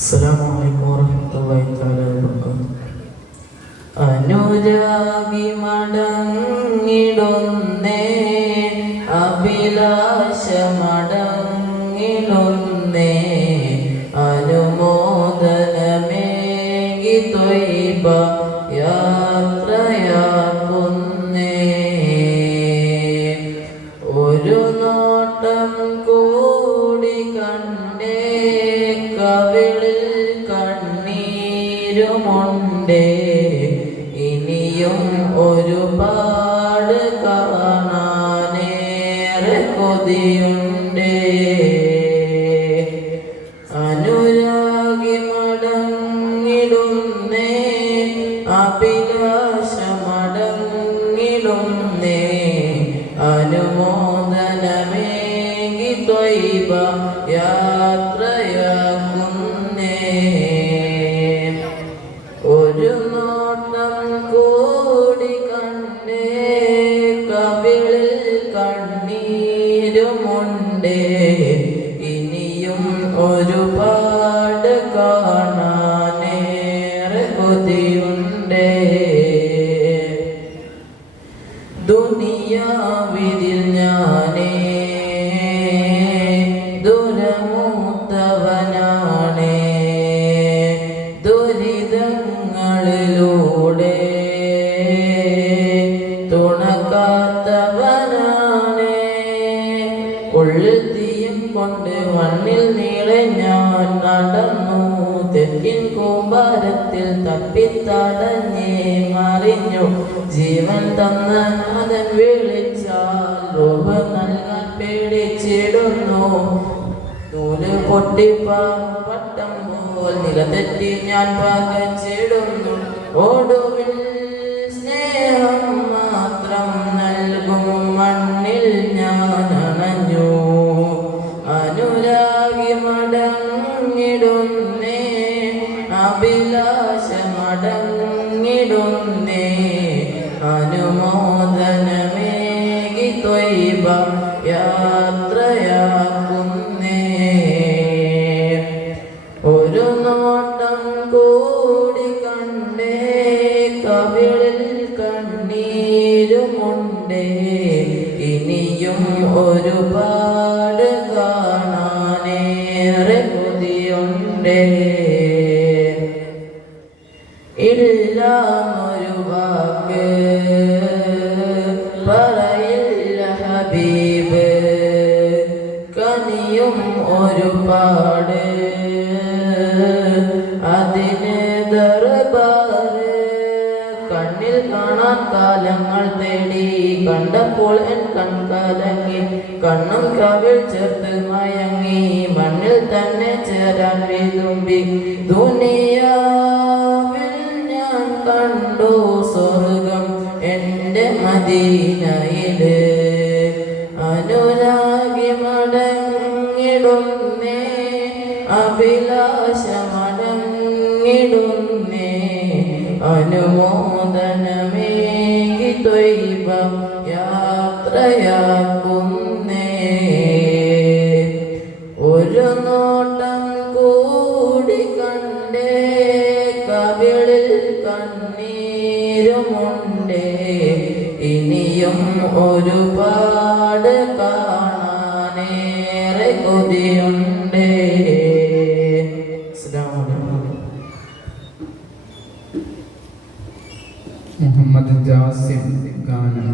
السلام عليكم ورحمة الله تعالى وبركاته അനുരാഗി മടങ്ങിടുന്നേ അഭിലാഷമടങ്ങിടുന്നേ അനുമോദനമേകി ത്വയ്ബ യാത്രയാക്കുന്നേ ഒരു നോട്ടം കണ്ണീരുമുണ്ടേ ഇനിയും ഒരുപാട് കാണാനേറെ കൊതിയുണ്ട്. അനുരാഗി മടങ്ങിടുന്നേ അഭിലാഷമടങ്ങിടുന്നേ അനുമോദനമേകി ത്വയ്ബ യാത്രയാക്കുന്നേ കണ്ണീരുമുണ്ടേ ഇനിയും ഒരുപാട് കാണാനേറെ കൊതിയുണ്ട്. ദുനിയാവിതിൽ കൊണ്ട് മണ്ണിൽ നീളെ ഞാൻ നടന്നു. തെറ്റിൻ കൂമ്പാരത്തിൽ തപ്പിത്തടഞ്ഞേ മറിഞ്ഞു. ജീവൻ തന്ന നാഥൻ വിളിച്ചാൽ രൂപ നൽകാൻ പേടിച്ചിടുന്നു. നൂൽ പൊട്ടിപ്പാട്ടം പോൽ നിലതെറ്റി ഞാൻ പകച്ചിടുന്നു ഓടുവിൽ അനുരാഗി മടങ്ങിടുന്നേ. അഭിലാഷമടങ്ങിടുന്നേ അനുമോദനമേകി ത്വൈബ യാത്രയാക്കുന്നേ. ഒരു നോട്ടം കൂടി കണ്ടേ. കവിളിൽ കണ്ണീരുമുണ്ടേ. ഇനിയും ഒരുപാട് കാണാനേറെ ഇല്ലാന്നൊരു വാക്ക്. പറയില്ല ഹബീബ് കനിയും ഒരുപാട്. അതിന് കാലങ്ങൾ തേടി കണ്ടപ്പോൾ എൻ കൺകലങ്ങി കണ്ണും കവിൾ ചേർത്ത് മയങ്ങി മണ്ണിൽ തന്നെ ചേരാൻ വിതുമ്പി ദുനിയാവിൽ ഞാൻ കണ്ടു സ്വർഗം എന്റെ മദീനയിൽ അനുരാഗി മടങ്ങിടുന്നേ അഭിലാഷമടങ്ങിടുന്നേ അനുമോദനമേകി യാത്രയാക്കുന്നേ ഒരു നോട്ടം കൂടി കണ്ടേ. കവിളിൽ കണ്ണീരുമുണ്ടേ. ഇനിയും ഒരുപാട് കാണാനേറെ കൊതിയുണ്ടേ. മുഹമ്മദ് ജാസിം ഗാനം